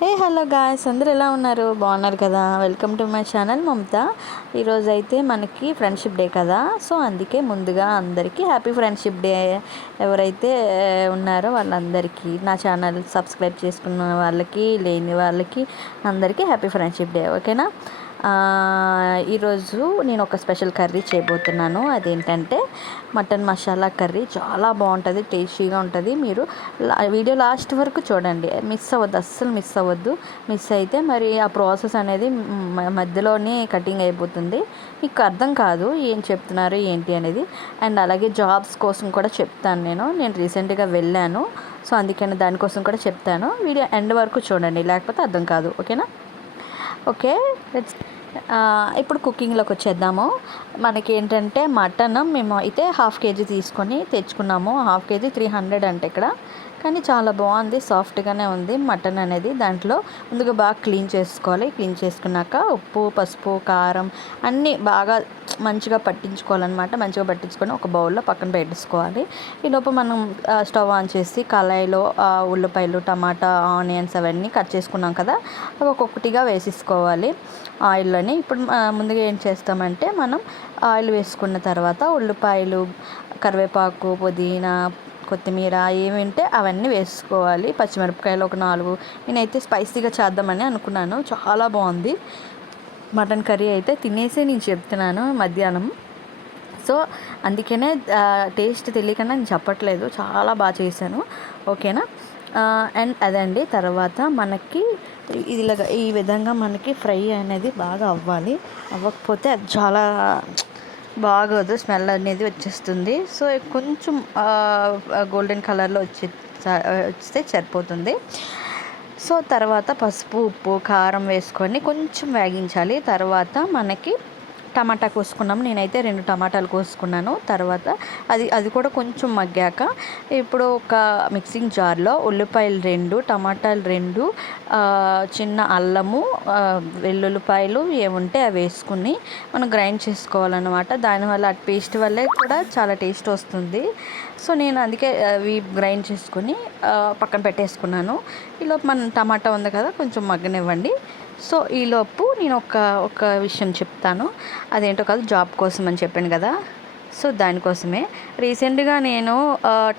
Hello guys, అందరూ ఎలా ఉన్నారు? బాగున్నారు కదా? వెల్కమ్ టు మై ఛానల్ మమత. ఈరోజు అయితే మనకి ఫ్రెండ్షిప్ డే కదా, సో అందుకే ముందుగా అందరికీ హ్యాపీ ఫ్రెండ్షిప్ డే. ఎవరైతే ఉన్నారో వాళ్ళందరికీ, నా ఛానల్ సబ్స్క్రైబ్ చేసుకున్న వాళ్ళకి, లేని వాళ్ళకి అందరికీ హ్యాపీ ఫ్రెండ్షిప్ డే. ఓకేనా? ఈరోజు నేను ఒక స్పెషల్ కర్రీ చేయబోతున్నాను. అదేంటంటే మటన్ మసాలా కర్రీ. చాలా బాగుంటుంది, టేస్టీగా ఉంటుంది. మీరు వీడియో లాస్ట్ వరకు చూడండి, మిస్ అవ్వద్దు, అస్సలు మిస్ అవ్వద్దు. మిస్ అయితే మరి ఆ ప్రాసెస్ అనేది మధ్యలోనే కటింగ్ అయిపోతుంది, మీకు అర్థం కాదు ఏం చెప్తున్నారు ఏంటి అనేది. అండ్ అలాగే జాబ్స్ కోసం కూడా చెప్తాను. నేను రీసెంట్గా వెళ్ళాను, సో అందుకని దానికోసం కూడా చెప్తాను. వీడియో ఎండ్ వరకు చూడండి, లేకపోతే అర్థం కాదు. ఓకేనా? ఓకే, ఇప్పుడు కుకింగ్లోకి వచ్చేద్దాము. మనకి ఏంటంటే మటన్ మేము అయితే హాఫ్ కేజీ తీసుకొని తెచ్చుకున్నాము. హాఫ్ కేజీ 300 అంటే ఇక్కడ, కానీ చాలా బాగుంది, సాఫ్ట్గానే ఉంది మటన్ అనేది. దాంట్లో ముందుగా బాగా క్లీన్ చేసుకోవాలి. క్లీన్ చేసుకున్నాక ఉప్పు, పసుపు, కారం అన్నీ బాగా మంచిగా పట్టించుకోవాలన్నమాట. మంచిగా పట్టించుకొని ఒక బౌల్లో పక్కన పెట్టేసుకోవాలి. ఈలోపు మనం స్టవ్ ఆన్ చేసి కళాయిలో ఉల్లిపాయలు, టమాటా, ఆనియన్స్ అవన్నీ కట్ చేసుకున్నాం కదా, అవి ఒక్కొక్కటిగా వేసేసుకోవాలి ఆయిల్లోని. ఇప్పుడు ముందుగా ఏం చేస్తామంటే, మనం ఆయిల్ వేసుకున్న తర్వాత ఉల్లిపాయలు, కరివేపాకు, పుదీనా, కొత్తిమీర ఏమింటే అవన్నీ వేసుకోవాలి. పచ్చిమిరపకాయలు ఒక 4. నేనైతే స్పైసీగా చేద్దామని అనుకున్నాను. చాలా బాగుంది మటన్ కర్రీ అయితే. తినేసి నేను చెప్తున్నాను మధ్యాహ్నం, సో అందుకనే టేస్ట్ తెలియకుండా నేను చెప్పట్లేదు. చాలా బాగా చేశాను. ఓకేనా? అండ్ అదండి. తర్వాత మనకి ఇలాగ ఈ విధంగా మనకి ఫ్రై అనేది బాగా అవ్వాలి. అవ్వకపోతే అది చాలా బాగోదు, స్మెల్ అనేది వచ్చేస్తుంది. సో కొంచెం గోల్డెన్ కలర్లో వస్తే సరిపోతుంది. సో తర్వాత పసుపు, ఉప్పు, కారం వేసుకొని కొంచెం వేగించాలి. తర్వాత మనకి టమాటా కోసుకున్నాము. నేనైతే 2 టమాటాలు కోసుకున్నాను. తర్వాత అది కూడా కొంచెం మగ్గాక ఇప్పుడు ఒక మిక్సింగ్ జార్లో ఉల్లిపాయలు 2, టమాటాలు 2, చిన్న అల్లము, వెల్లుల్లిపాయలు ఏముంటే అవి వేసుకుని మనం గ్రైండ్ చేసుకోవాలన్నమాట. దానివల్ల పేస్ట్ వల్లే కూడా చాలా టేస్ట్ వస్తుంది. సో నేను అందుకే అవి గ్రైండ్ చేసుకొని పక్కన పెట్టేసుకున్నాను. ఈలోపు మన టమాటా ఉంది కదా, కొంచెం మగ్గనివ్వండి. సో ఈలోపు నేను ఒక విషయం చెప్తాను. అదేంటో కాదు, జాబ్ కోసం అని చెప్పాను కదా, సో దానికోసమే రీసెంట్గా నేను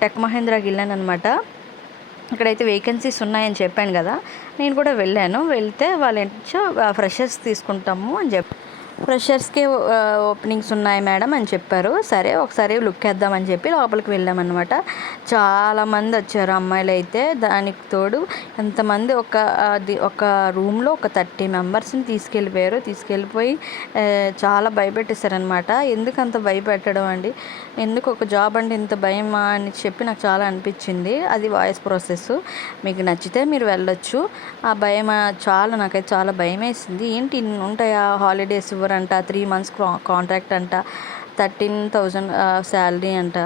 టెక్ మహేంద్రాకి వెళ్ళాను అనమాట. ఇక్కడైతే వేకెన్సీస్ ఉన్నాయని చెప్పాను కదా, నేను కూడా వెళ్తే వాళ్ళు ఏంటో ఫ్రెషర్స్ తీసుకుంటాము అని ఫ్రెషర్స్కే ఓపెనింగ్స్ ఉన్నాయి మేడం అని చెప్పారు. సరే ఒకసారి లుక్ వేద్దామని చెప్పి లోపలికి వెళ్ళామన్నమాట. చాలామంది వచ్చారు అమ్మాయిలు అయితే. దానికి తోడు ఎంతమంది, ఒక రూమ్లో ఒక 30 మెంబర్స్ని తీసుకెళ్ళిపోయి చాలా భయపెట్టేశారనమాట. ఎందుకు అంత భయపెట్టడం అండి? ఎందుకు ఒక జాబ్ అంటే ఇంత భయమా అని చెప్పి నాకు చాలా అనిపించింది. అది వాయిస్ ప్రాసెస్. మీకు నచ్చితే మీరు వెళ్ళొచ్చు. ఆ భయం నాకైతే చాలా భయం వేసింది. ఏంటి ఉంటాయా హాలిడేస్ ఇవ్వరంట, 3 months కాంట్రాక్ట్ అంట, 13,000 శాలరీ అంట,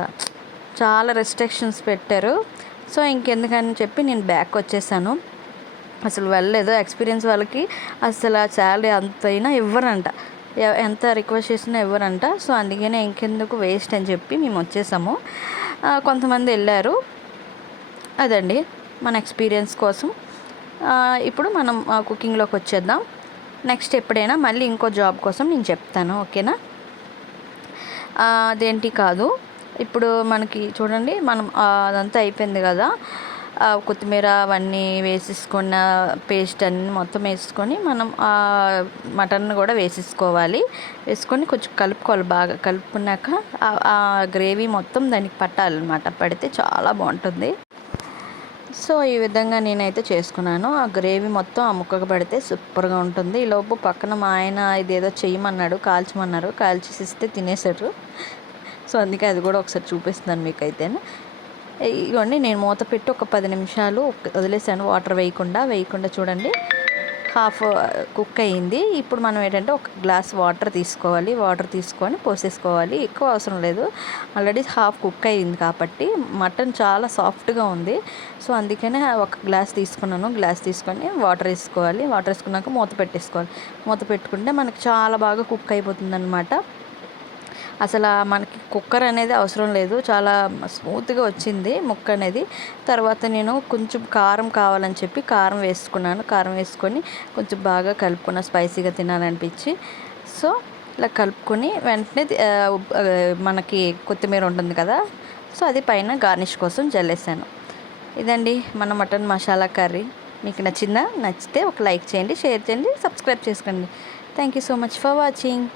చాలా రెస్ట్రిక్షన్స్ పెట్టారు. సో ఇంకెందుకని చెప్పి నేను బ్యాక్ వచ్చేసాను. అసలు వెళ్ళలేదు. ఎక్స్పీరియన్స్ వాళ్ళకి అసలు ఆ శాలరీ అంతైనా ఇవ్వరంట, ఎంత రిక్వెస్ట్ చేసినా ఇవ్వరంట. సో అందుకనే ఇంకెందుకు వేస్ట్ అని చెప్పి మేము వచ్చేసాము. కొంతమంది వెళ్ళారు. అదండి మన ఎక్స్పీరియన్స్ కోసం. ఇప్పుడు మనం కుకింగ్లోకి వచ్చేద్దాం. నెక్స్ట్ ఎప్పుడైనా మళ్ళీ ఇంకో జాబ్ కోసం నేను చెప్తాను. ఓకేనా? అదేంటి కాదు, ఇప్పుడు మనకి చూడండి, మనం అదంతా అయిపోయింది కదా, కొత్తిమీర అవన్నీ వేసేసుకున్న పేస్ట్ అన్నీ మొత్తం వేసుకొని మనం మటన్ కూడా వేసేసుకొని కొంచెం కలుపుకోవాలి. బాగా కలుపుకున్నాక ఆ గ్రేవీ మొత్తం దానికి పట్టాలన్నమాట. పడితే చాలా బాగుంటుంది. సో ఈ విధంగా నేనైతే చేసుకున్నాను. ఆ గ్రేవీ మొత్తం ఆ ముక్కకు పడితే సూపర్గా ఉంటుంది. ఈలోపు పక్కన మా ఆయన ఇదేదో చేయమన్నాడు, కాల్చమన్నారు. కాల్చేసిస్తే తినేసారు. సో అందుకే అది కూడా ఒకసారి చూపిస్తున్నాను మీకైతే. ఇదిగోండి, నేను మూత పెట్టి ఒక 10 నిమిషాలు వదిలేసాను, వాటర్ వేయకుండా. చూడండి, హాఫ్ కుక్ అయ్యింది. ఇప్పుడు మనం ఏంటంటే ఒక గ్లాస్ వాటర్ తీసుకొని పోసేసుకోవాలి. ఎక్కువ అవసరం లేదు, ఆల్రెడీ హాఫ్ కుక్ అయ్యింది కాబట్టి. మటన్ చాలా సాఫ్ట్గా ఉంది. సో అందుకనే ఒక గ్లాస్ తీసుకున్నాను. గ్లాస్ తీసుకొని వాటర్ వేసుకున్నాక మూత పెట్టుకుంటే మనకి చాలా బాగా కుక్ అయిపోతుంది అనమాట. అసలు మనకి కుక్కర్ అనేది అవసరం లేదు, చాలా స్మూత్గా వచ్చింది ముక్క అనేది. తర్వాత నేను కొంచెం కారం కావాలని చెప్పి కారం వేసుకున్నాను. కారం వేసుకొని కొంచెం బాగా కలుపుకున్న, స్పైసీగా తినాలనిపించి. సో ఇలా కలుపుకొని వెంటనే మనకి కొత్తిమీర ఉంటుంది కదా, సో అది పైన గార్నిష్ కోసం జల్లేసాను. ఇదండి మన మటన్ మసాలా కర్రీ. మీకు నచ్చితే ఒక లైక్ చేయండి, షేర్ చేయండి, సబ్స్క్రైబ్ చేసుకోండి. Thank you so much for watching.